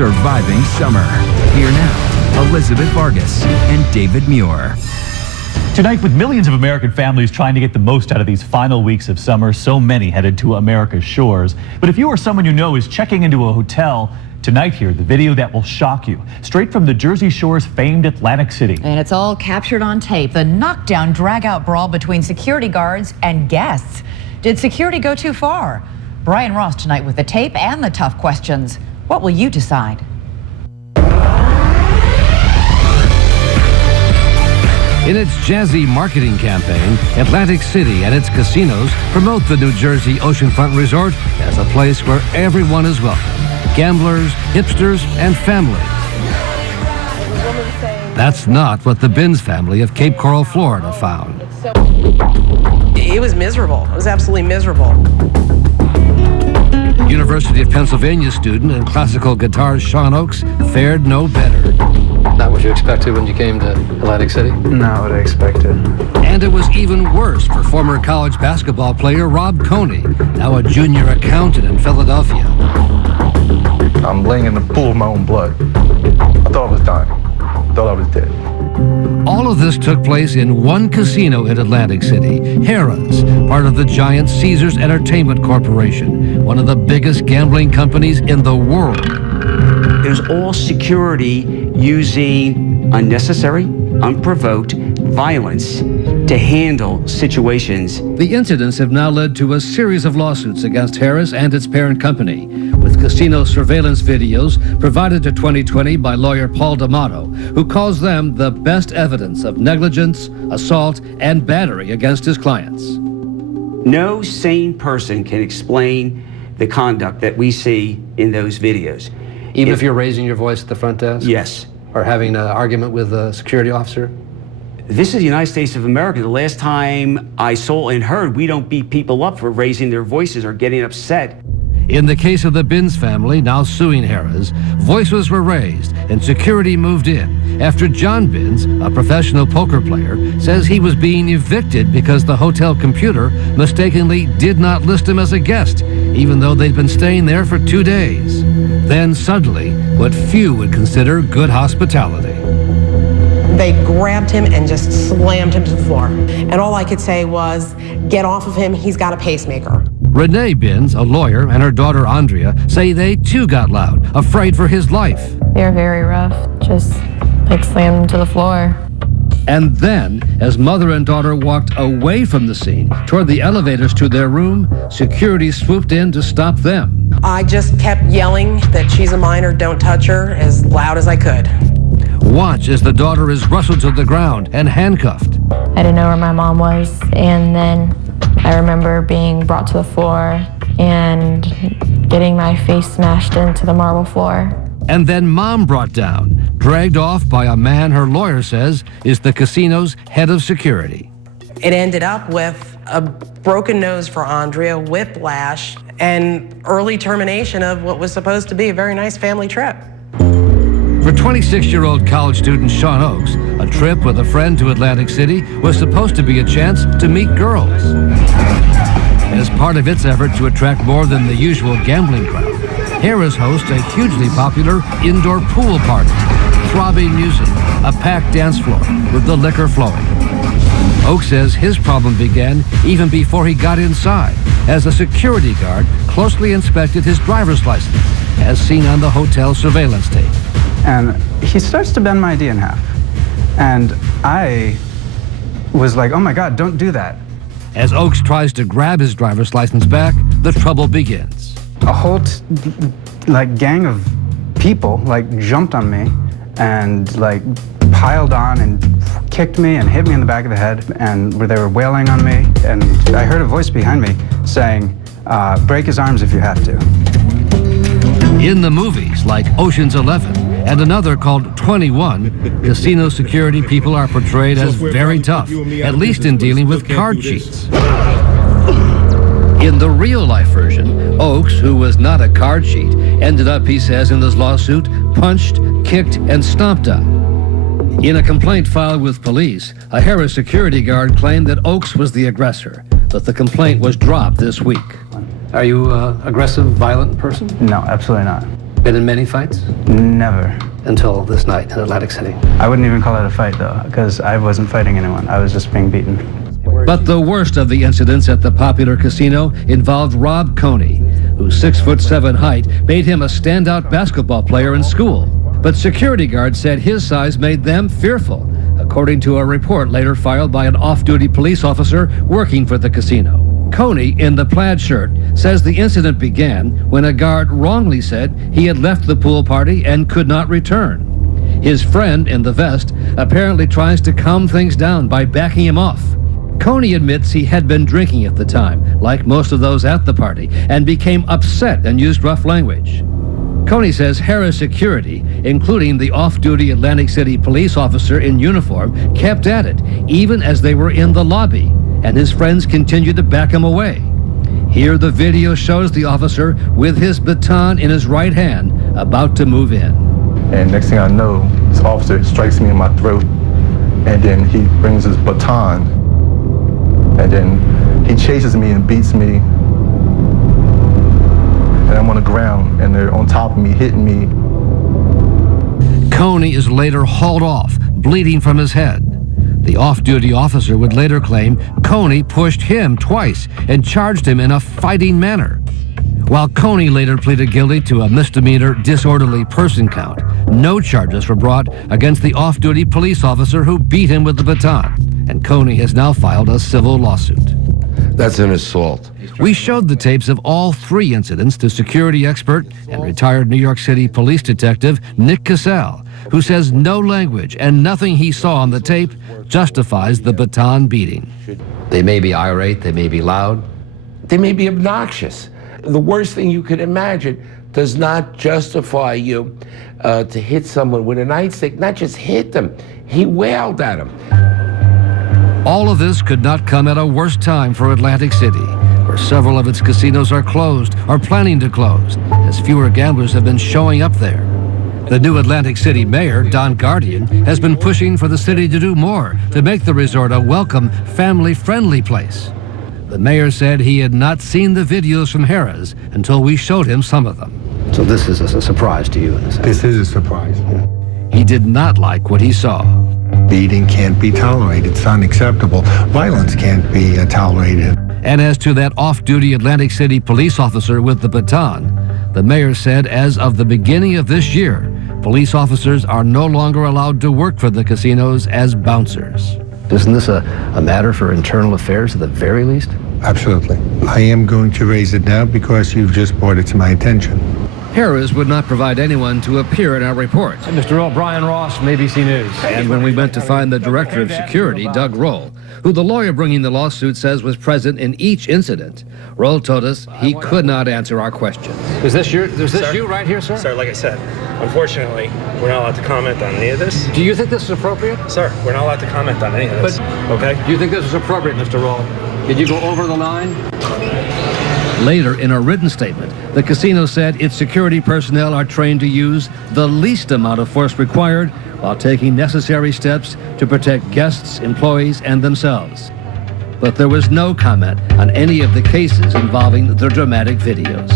Surviving Summer. Here now, Elizabeth Vargas and David Muir. Tonight, with millions of American families trying to get the most out of these final weeks of summer, so many headed to America's shores. But if you or someone you know is checking into a hotel, tonight here, the video that will shock you, straight from the Jersey Shore's famed Atlantic City. And it's all captured on tape. The knockdown, drag-out brawl between security guards and guests. Did security go too far? Brian Ross tonight with the tape and the tough questions. What will you decide? In its jazzy marketing campaign, Atlantic City and its casinos promote the New Jersey oceanfront resort as a place where everyone is welcome. Gamblers, hipsters, and families. That's not what the Binns family of Cape Coral, Florida found. It was miserable. It was absolutely miserable. University of Pennsylvania student and classical guitarist Sean Oakes fared no better. Not what you expected when you came to Atlantic City? Not what I expected. And it was even worse for former college basketball player Rob Coney, now a junior accountant in Philadelphia. I'm laying in the pool of my own blood. I thought I was dying. I thought I was dead. All of this took place in one casino in Atlantic City, Harrah's, part of the giant Caesars Entertainment Corporation, one of the biggest gambling companies in the world. It was all security using unnecessary, unprovoked violence to handle situations. The incidents have now led to a series of lawsuits against Harrah's and its parent company, with casino surveillance videos provided to 2020 by lawyer Paul D'Amato, who calls them the best evidence of negligence, assault, and battery against his clients. No sane person can explain the conduct that we see in those videos. Even if you're raising your voice at the front desk? Yes. Or having an argument with a security officer? This is the United States of America. The last time I saw and heard, we don't beat people up for raising their voices or getting upset. In the case of the Binns family, now suing Harrah's, voices were raised and security moved in after John Binns, a professional poker player, says he was being evicted because the hotel computer mistakenly did not list him as a guest, even though they'd been staying there for 2 days. Then suddenly, what few would consider good hospitality. They grabbed him and just slammed him to the floor. And all I could say was, get off of him, he's got a pacemaker. Renee Binns, a lawyer, and her daughter Andrea say they too got loud, afraid for his life. They're very rough, just like slammed him to the floor. And then, as mother and daughter walked away from the scene toward the elevators to their room, security swooped in to stop them. I just kept yelling that she's a minor, don't touch her, as loud as I could. Watch as the daughter is rustled to the ground and handcuffed. I didn't know where my mom was, and then I remember being brought to the floor and getting my face smashed into the marble floor. And then mom brought down, dragged off by a man her lawyer says is the casino's head of security. It ended up with a broken nose for Andrea, whiplash, and early termination of what was supposed to be a very nice family trip. For 26-year-old college student Sean Oakes, a trip with a friend to Atlantic City was supposed to be a chance to meet girls. As part of its effort to attract more than the usual gambling crowd, Harrah's hosts a hugely popular indoor pool party, throbbing music, a packed dance floor with the liquor flowing. Oakes says his problem began even before he got inside, as a security guard closely inspected his driver's license, as seen on the hotel surveillance tape. And he starts to bend my ID in half. And I was like, oh my God, don't do that. As Oakes tries to grab his driver's license back, the trouble begins. A whole gang of people jumped on me and piled on and kicked me and hit me in the back of the head, and they were wailing on me. And I heard a voice behind me saying, break his arms if you have to. In the movies like Ocean's 11 and another called 21, casino security people are portrayed as very tough, at least in dealing with card cheats. In the real-life version, Oakes, who was not a card cheat, ended up, he says in this lawsuit, punched, kicked, and stomped on. In a complaint filed with police, a Harrah security guard claimed that Oakes was the aggressor, but the complaint was dropped this week. Are you an aggressive, violent person? No, absolutely not. Been in many fights? Never. Until this night in Atlantic City. I wouldn't even call it a fight, though, because I wasn't fighting anyone. I was just being beaten. But the worst of the incidents at the popular casino involved Rob Coney, whose 6'7" height made him a standout basketball player in school. But security guards said his size made them fearful, according to a report later filed by an off-duty police officer working for the casino. Coney, in the plaid shirt, says the incident began when a guard wrongly said he had left the pool party and could not return. His friend in the vest apparently tries to calm things down by backing him off. Coney admits he had been drinking at the time, like most of those at the party, and became upset and used rough language. Coney says Harrah security, including the off-duty Atlantic City police officer in uniform, kept at it, even as they were in the lobby, and his friends continued to back him away. Here the video shows the officer with his baton in his right hand, about to move in. And next thing I know, this officer strikes me in my throat, and then he brings his baton, and then he chases me and beats me. And I'm on the ground, and they're on top of me, hitting me. Coney is later hauled off, bleeding from his head. The off-duty officer would later claim Coney pushed him twice and charged him in a fighting manner. While Coney later pleaded guilty to a misdemeanor disorderly person count, no charges were brought against the off-duty police officer who beat him with the baton, and Coney has now filed a civil lawsuit. That's an assault. We showed the tapes of all three incidents to security expert and retired New York City police detective Nick Cassell, who says no language and nothing he saw on the tape justifies the baton beating. They may be irate, they may be loud. They may be obnoxious. The worst thing you could imagine does not justify you to hit someone with a nightstick. Not just hit them, he wailed at him. All of this could not come at a worse time for Atlantic City, where several of its casinos are closed or planning to close, as fewer gamblers have been showing up there. The new Atlantic City mayor, Don Guardian, has been pushing for the city to do more to make the resort a welcome, family-friendly place. The mayor said he had not seen the videos from Harrah's until we showed him some of them. So this is a surprise to you, in a sense. This is a surprise. He did not like what he saw. Beating can't be tolerated. It's unacceptable. Violence can't be tolerated. And as to that off-duty Atlantic City police officer with the baton, the mayor said as of the beginning of this year, police officers are no longer allowed to work for the casinos as bouncers. Isn't this a matter for internal affairs at the very least? Absolutely. I am going to raise it now because you've just brought it to my attention. Harrah's would not provide anyone to appear in our report. Mr. Earl, Brian Ross, ABC News. And when we went to find the director of security, Doug Roll, who the lawyer bringing the lawsuit says was present in each incident, Roll told us he could not answer our questions. Is this you right here, sir? Sir, like I said, unfortunately, we're not allowed to comment on any of this. Do you think this is appropriate? Sir, we're not allowed to comment on any of this. Okay? Do you think this is appropriate, Mr. Roll? Did you go over the line? Later, in a written statement, the casino said its security personnel are trained to use the least amount of force required while taking necessary steps to protect guests, employees, and themselves. But there was no comment on any of the cases involving the dramatic videos.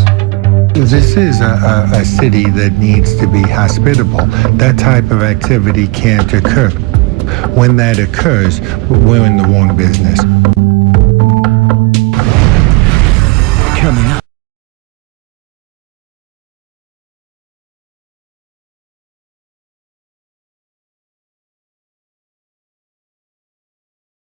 This is a city that needs to be hospitable. That type of activity can't occur. When that occurs, we're in the wrong business.